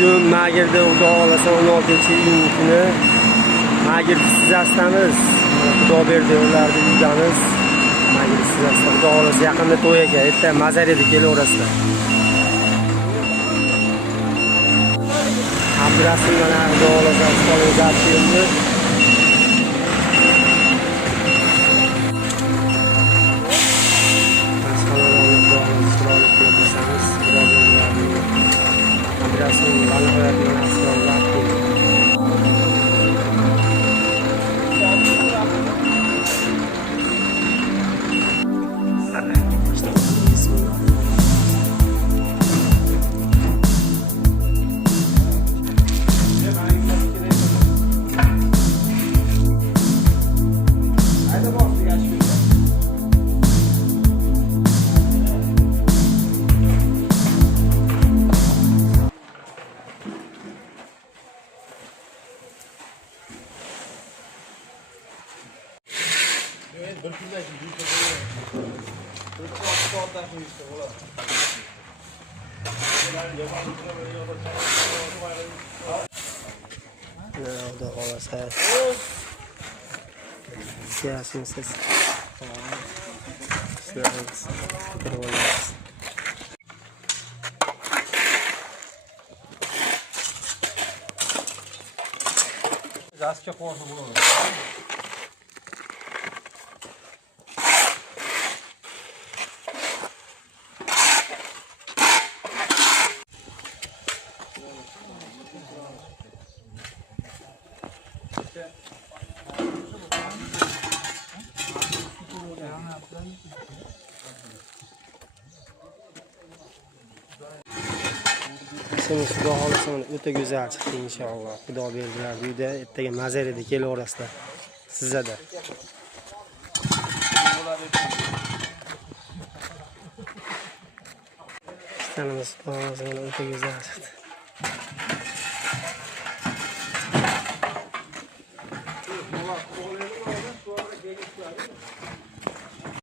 Bugun Magirda Xudo xolasa 16-iyun kuni Magir sizastamiz. Xudo berdi ularni uydamiz. Magir sizasta Xudo xolasa yaqinda to'y ekan. Erta mazarida kelaverasizlar. Abdurasul mana Xudo xolasa qo'lga zab keldi. Abdurasul mana qo'yadigan asrorlar keldi. Xudo xolasa siyosiysiz Zaska qo'rqib bo'ladi. Xudo xolasa o'ta go'zal chiqdi inshaalloh. Xudo berdilar uyda ertaga mazarida kelaverasizlar. Sizada. Tanamiz Xudo xolasa o'ta go'zal chiqdi.